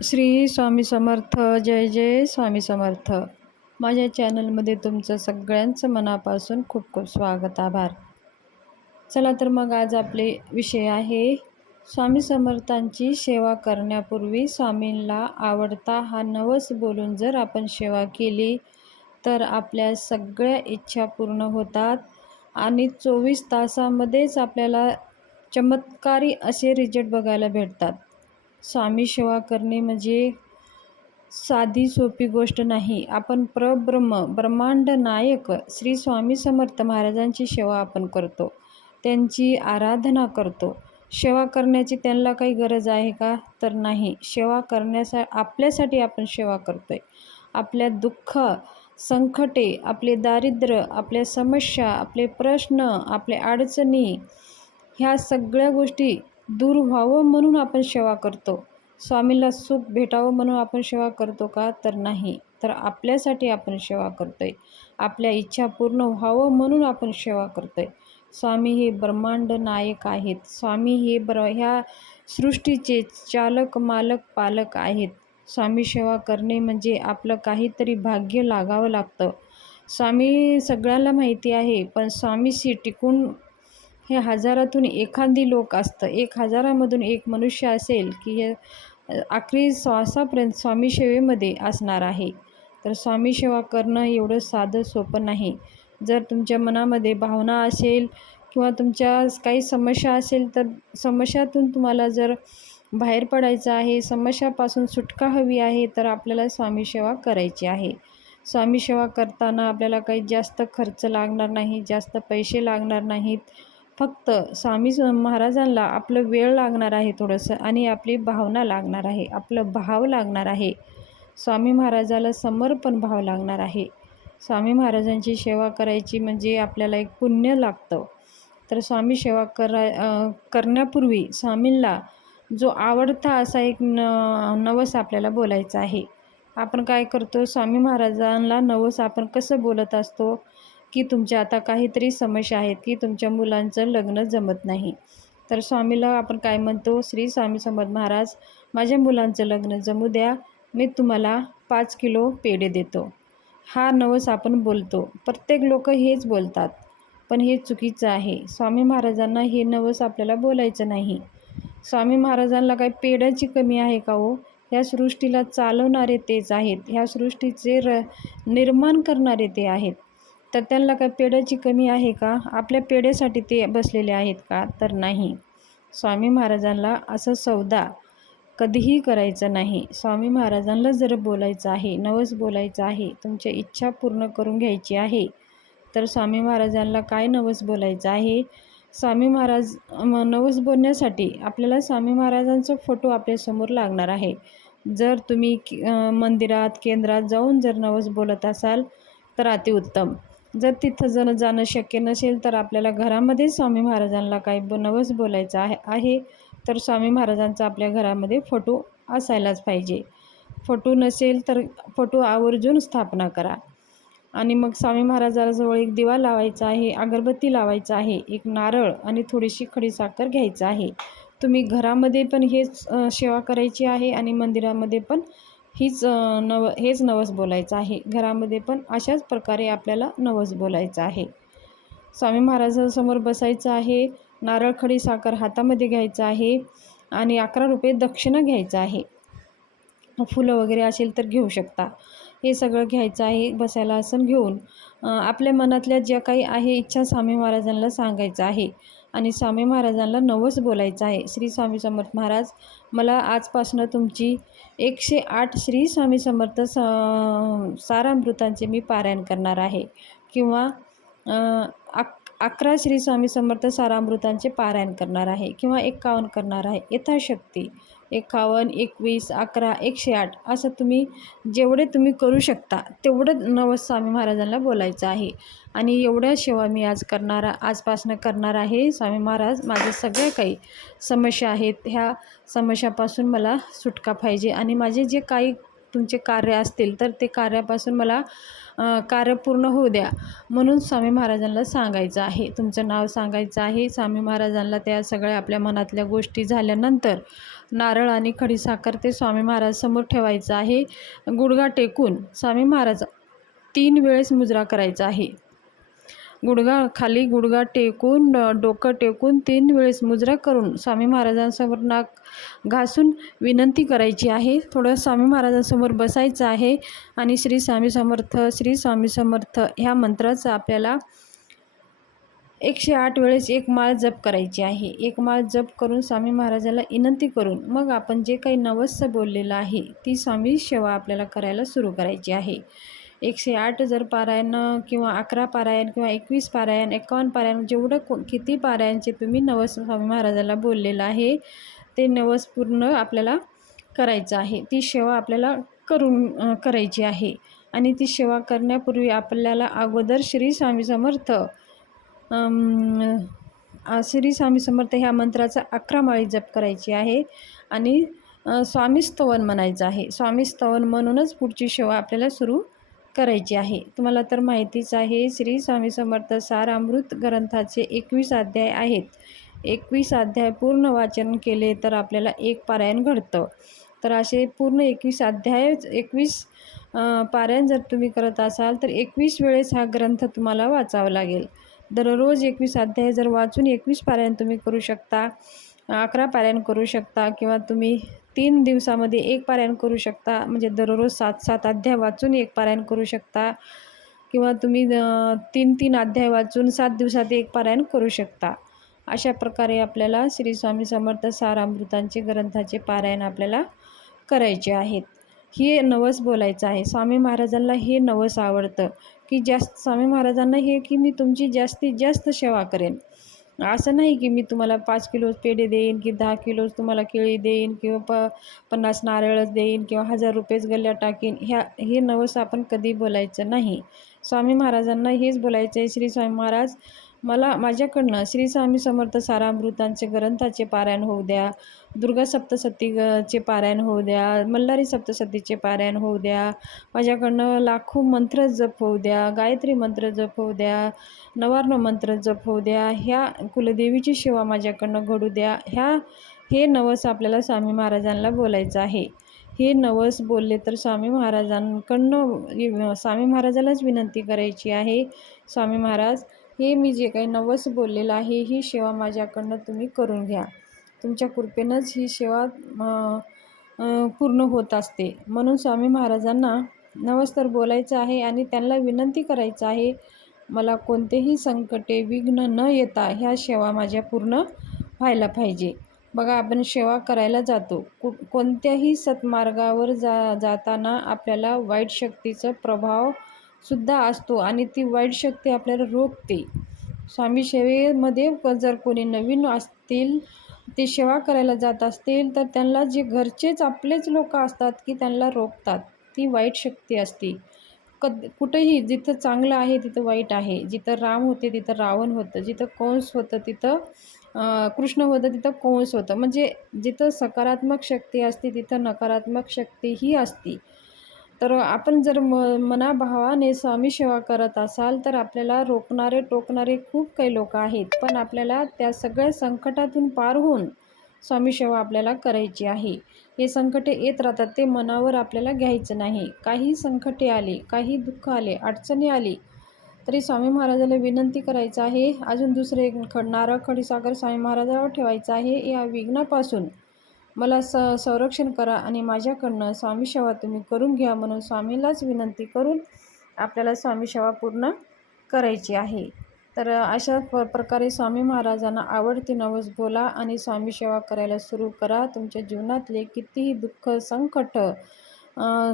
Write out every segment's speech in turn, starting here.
श्री स्वामी समर्थ जय जय स्वामी समर्थ. माझ्या चॅनलमध्ये तुमचं सगळ्यांचं मनापासून खूप खूप स्वागत आभार. चला तर मग आज आपले विषय आहे स्वामी समर्थांची सेवा करण्यापूर्वी स्वामींना आवडता हा नवस बोलून जर आपण सेवा केली तर आपल्या सगळ्या इच्छा पूर्ण होतात आणि चोवीस तासामध्येच आपल्याला चमत्कारी असे रिजल्ट बघायला भेटतात. स्वामी सेवा करणे म्हणजे साधी सोपी गोष्ट नाही. आपण प्रब्रह्म ब्रह्मांड नायक श्री स्वामी समर्थ महाराजांची सेवा आपण करतो. त्यांची आराधना करतो. सेवा करण्याची त्यांना काही गरज आहे का? तर नाही. सेवा करण्यासा आपल्यासाठी आपण सेवा करतो आहे आपल्या दुःख संकटे आपले दारिद्र्य आपल्या समस्या आपले प्रश्न आपल्या अडचणी ह्या सगळ्या गोष्टी दूर व्हावं म्हणून आपण सेवा करतो. स्वामीला सुख भेटावं म्हणून आपण सेवा करतो का? तर नाही. तर आपल्यासाठी आपण सेवा करतो आहे आपल्या इच्छा पूर्ण व्हावं म्हणून आपण सेवा करतो आहे स्वामी हे ब्रह्मांड नायक आहेत. स्वामी हे ब्र ह्या सृष्टीचे चालक मालक पालक आहेत. स्वामी सेवा करणे म्हणजे आपलं काहीतरी भाग्य लागावं लागतं. स्वामी सगळ्याला माहिती आहे पण स्वामीशी टिकून हे हजारातून एखादी लोक असतं. एक हजारामधून एक मनुष्य असेल की हे आखरी श्वासापर्यंत स्वामी सेवेमध्ये असणार आहे. तर स्वामी सेवा करणं एवढं साधं सोपं नाही. जर तुमच्या मनामध्ये भावना असेल किंवा तुमच्या काही समस्या असेल तर समस्यातून तुम्हाला जर बाहेर पडायचं आहे समस्यापासून सुटका हवी आहे तर आपल्याला स्वामी सेवा करायची आहे. स्वामी सेवा करताना आपल्याला काही जास्त खर्च लागणार नाही जास्त पैसे लागणार नाहीत. फक्त स्वामी महाराजांना आपलं वेळ लागणार आहे थोडंसं आणि आपली भावना लागणार आहे आपलं भाव लागणार आहे. स्वामी महाराजाला समर्पण भाव लागणार आहे. स्वामी महाराजांची सेवा करायची म्हणजे आपल्याला एक पुण्य लागतं. तर स्वामी सेवा करा करण्यापूर्वी स्वामींना जो आवडता असा एक न नवस आपल्याला बोलायचा आहे. आपण काय करतो? स्वामी महाराजांना नवस आपण कसं बोलत असतो? की तुमच्या आता काहीतरी समस्या आहेत की तुमच्या मुलांचं लग्न जमत नाही. तर स्वामीला आपण काय म्हणतो? श्री स्वामी समर्थ महाराज माझ्या मुलांचं लग्न जमू द्या मी तुम्हाला पाच किलो पेढे देतो. हा नवस आपण बोलतो. प्रत्येक लोक हेच बोलतात पण हे चुकीचं आहे. स्वामी महाराजांना हे नवस आपल्याला बोलायचं नाही. स्वामी महाराजांना काही पेढ्याची कमी आहे का हो? ह्या सृष्टीला चालवणारे तेच आहेत. ह्या सृष्टीचे र निर्माण करणारे ते आहेत. तर त्यांना काय पेढ्याची कमी आहे का? आपल्या पेढ्यासाठी ते बसलेले आहेत का? तर नाही. स्वामी महाराजांना असं सौदा कधीही करायचं नाही. स्वामी महाराजांना जर बोलायचं आहे नवस बोलायचं आहे तुमच्या इच्छा पूर्ण करून घ्यायची आहे तर स्वामी महाराजांना काय नवस बोलायचं आहे? स्वामी महाराज नवस बोलण्यासाठी आपल्याला स्वामी महाराजांचा फोटो आपल्यासमोर लागणार आहे. जर तुम्ही मंदिरात केंद्रात जाऊन जर नवस बोलत असाल तर अतिउत्तम. जर तिथं जण जाणं शक्य नसेल तर आपल्याला घरामध्ये स्वामी महाराजांना काही नवस बोलायचं आहे आहे. तर स्वामी महाराजांचा आपल्या घरामध्ये फोटो असायलाच पाहिजे. फोटो नसेल तर फोटो आवर्जून स्थापना करा. आणि मग स्वामी महाराजाजवळ एक दिवा लावायचा आहे अगरबत्ती लावायचा आहे एक नारळ आणि थोडीशी खडीसाखर घ्यायचं आहे. तुम्ही घरामध्ये पण हेच सेवा करायची आहे आणि मंदिरामध्ये पण हीच नव हेच नवस बोलायचं आहे. घरामध्ये पण अशाच प्रकारे आपल्याला नवस बोलायचं आहे. स्वामी महाराजांसमोर बसायचं आहे. नारळ खडी साखर हातामध्ये घ्यायचं आहे आणि अकरा रुपये दक्षिणा घ्यायचं आहे. फुलं वगैरे असेल तर घेऊ शकता. हे सगळं घ्यायचं आहे बसायला आसन घेऊन. आपल्या मनातल्या ज्या काही आहे इच्छा स्वामी महाराजांना सांगायचं आहे. आणि स्वामी महाराजांना नवस बोलायचं आहे. श्री स्वामी समर्थ महाराज मला आजपासनं तुमची एकशे आठ श्री स्वामी समर्थ स सारामृतांचे मी पारायण करणार आहे. किंवा अक अकरा श्री स्वामी समर्थ सारामृतांचे पारायण करणार आहे. किंवा एकावन्न करणार आहे. यथाशक्ती. एकावन्न एकवीस अकरा एकशे आठ असं तुम्ही जेवढे तुम्ही करू शकता तेवढं नवस स्वामी महाराजांना बोलायचं आहे. आणि एवढ्या सेवा मी आज करणार आजपासनं करणार आहे. स्वामी महाराज माझ्या सगळ्या काही समस्या आहेत. ह्या समस्यापासून मला सुटका पाहिजे. आणि माझे जे काही तुमचे कार्य असतील तर ते कार्यापासून मला कार्य पूर्ण होऊ द्या. म्हणून स्वामी महाराजांना सांगायचं आहे. तुमचं नाव सांगायचं आहे. स्वामी महाराजांना त्या सगळ्या आपल्या मनातल्या गोष्टी झाल्यानंतर नारळ आणि खडीसाखर ते स्वामी महाराजसमोर ठेवायचं आहे. गुडघा टेकून स्वामी महाराज तीन वेळेस मुजरा करायचा आहे. गुडघा खाली गुडघा टेकून डोकं टेकून तीन वेळेस मुजरा करून स्वामी महाराजांसमोर नाक घासून विनंती करायची आहे. थोडं स्वामी महाराजांसमोर बसायचं आहे आणि श्री स्वामी समर्थ श्री स्वामी समर्थ ह्या मंत्राचा आपल्याला एकशे आठ वेळेस एक माळ जप करायची आहे. एक माळ जप करून स्वामी महाराजाला विनंती करून मग आपण जे काही नवस्य बोललेलं आहे ती स्वामी सेवा आपल्याला करायला सुरू करायची आहे. एकशे आठ जर पारायण किंवा अकरा पारायण किंवा एकवीस पारायण एकावन्न पारायण जेवढं को किती पारायणचे तुम्ही नवस स्वामी महाराजाला बोललेलं आहे ते नवस पूर्ण आपल्याला करायचं आहे. ती सेवा आपल्याला करून करायची आहे. आणि ती सेवा करण्यापूर्वी आपल्याला अगोदर श्री स्वामी समर्थ श्री स्वामी समर्थ ह्या मंत्राचा अकरा माळी जप करायची आहे आणि स्वामी स्तवन म्हणायचं आहे. स्वामी स्तवन म्हणूनच पुढची सेवा आपल्याला सुरू करायची आहे. तुम्हाला तर माहितीच आहे श्री स्वामी समर्थ सार अमृत ग्रंथाचे एकवीस अध्याय आहेत. एकवीस अध्याय पूर्ण वाचन केले तर आपल्याला एक पारायण घडतं. तर असे पूर्ण एकवीस अध्याय एकवीस पारायण जर तुम्ही करत असाल तर एकवीस वेळेस हा ग्रंथ तुम्हाला वाचावा लागेल. दररोज एकवीस अध्याय जर वाचून एकवीस पारायण तुम्ही करू शकता अकरा पारायण करू शकता किंवा तुम्ही तीन दिवसामध्ये एक पारायण करू शकता. म्हणजे दररोज सात सात अध्याय वाचून एक पारायण करू शकता. किंवा तुम्ही तीन तीन अध्याय वाचून सात दिवसात एक पारायण करू शकता. अशा प्रकारे आपल्याला श्री स्वामी समर्थ सारामृतांचे ग्रंथाचे पारायण आपल्याला करायचे आहेत. हे नवस बोलायचं आहे. स्वामी महाराजांना हे नवस आवडतं. की जास्त स्वामी महाराजांना हे की मी तुमची जास्तीत जास्त सेवा करेन. असं नाही की मी तुम्हाला पाच किलो पेढे देईन की दहा किलोच तुम्हाला केळी देईन किंवा प पन्नास नारळच देईन किंवा हजार रुपयेच गल्ल्या टाकीन. ह्या हे नवस आपण कधी बोलायचं नाही. स्वामी महाराजांना हेच बोलायचं आहे श्री स्वामी महाराज मला माझ्याकडनं श्री स्वामी समर्थ सारामृतांचे ग्रंथाचे पारायण होऊ द्या दुर्गा सप्तसती चे पारायण होऊ द्या मल्हारी सप्तशतीचे पारायण होऊ द्या माझ्याकडनं लाखो मंत्र जप होऊ द्या गायत्री मंत्र जप होऊ द्या नवार्ण मंत्र जप होऊ द्या ह्या कुलदेवीची सेवा माझ्याकडनं घडू द्या ह्या हे नवस आपल्याला स्वामी महाराजांना बोलायचं आहे. हे नवस बोलले तर स्वामी महाराजांकडनं स्वामी महाराजालाच विनंती करायची आहे. स्वामी महाराज हे मी जे काही नवस बोललेलं आहे ही सेवा माझ्याकडनं तुम्ही करून घ्या. तुमच्या कृपेनंच ही सेवा पूर्ण होत असते. म्हणून स्वामी महाराजांना नवस तर बोलायचं आहे आणि त्यांना विनंती करायचं आहे मला कोणतेही संकटे विघ्न न येता ह्या सेवा माझ्या पूर्ण व्हायला पाहिजे. बघा आपण सेवा करायला जातो. कु कोणत्याही सत्मार्गावर जा जाताना आपल्याला वाईट शक्तीचा प्रभाव सुद्धा असतो आणि ती वाईट शक्ती आपल्याला रोखते. स्वामी सेवेमध्ये जर कोणी नवीन असतील ते सेवा करायला जात असतील तर त्यांना जे घरचेच आपलेच लोक असतात की त्यांना रोखतात. ती वाईट शक्ती असते. कद कुठंही जिथं चांगलं आहे तिथं वाईट आहे. जिथं राम होते तिथं रावण होतं. जिथं कंस होतं तिथं कृष्ण होतं तिथं कंस होतं. म्हणजे जिथं सकारात्मक शक्ती असते तिथं नकारात्मक शक्तीही असते. तर आपण जर म मनाभावाने स्वामी सेवा करत असाल तर आपल्याला रोखणारे टोकणारे खूप काही लोक आहेत. पण आपल्याला त्या सगळ्या संकटातून पार होऊन स्वामी सेवा आपल्याला करायची आहे. हे संकटे येत राहतात ते मनावर आपल्याला घ्यायचं नाही. काही संकटे आले काही दुःख आले अडचणी आली तरी स्वामी महाराजाला विनंती करायचं आहे. अजून दुसरे खड नारळ खडीसागर स्वामी महाराजावर ठेवायचं आहे. या विघ्नापासून मला स संरक्षण करा आणि माझ्याकडनं स्वामी सेवा तुम्ही करून घ्या म्हणून स्वामीलाच विनंती करून आपल्याला स्वामी सेवा पूर्ण करायची आहे. तर अशा प प्रकारे स्वामी महाराजांना आवडते नवस बोला आणि स्वामी सेवा करायला सुरू करा. तुमच्या जीवनातले कितीही दुःख संकट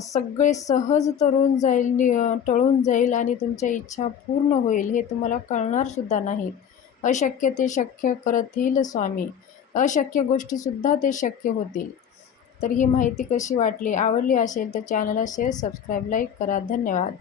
सगळे सहज तरून जाईल नि- टळून जाईल आणि तुमच्या इच्छा पूर्ण होईल हे तुम्हाला कळणारसुद्धा नाहीत. अशक्य ते शक्य करतील स्वामी. अशक्य गोष्टीसुद्धा ते शक्य होतील. तर ही माहिती कशी वाटली आवडली असेल तर चॅनलला शेअर सबस्क्राईब लाईक करा. धन्यवाद.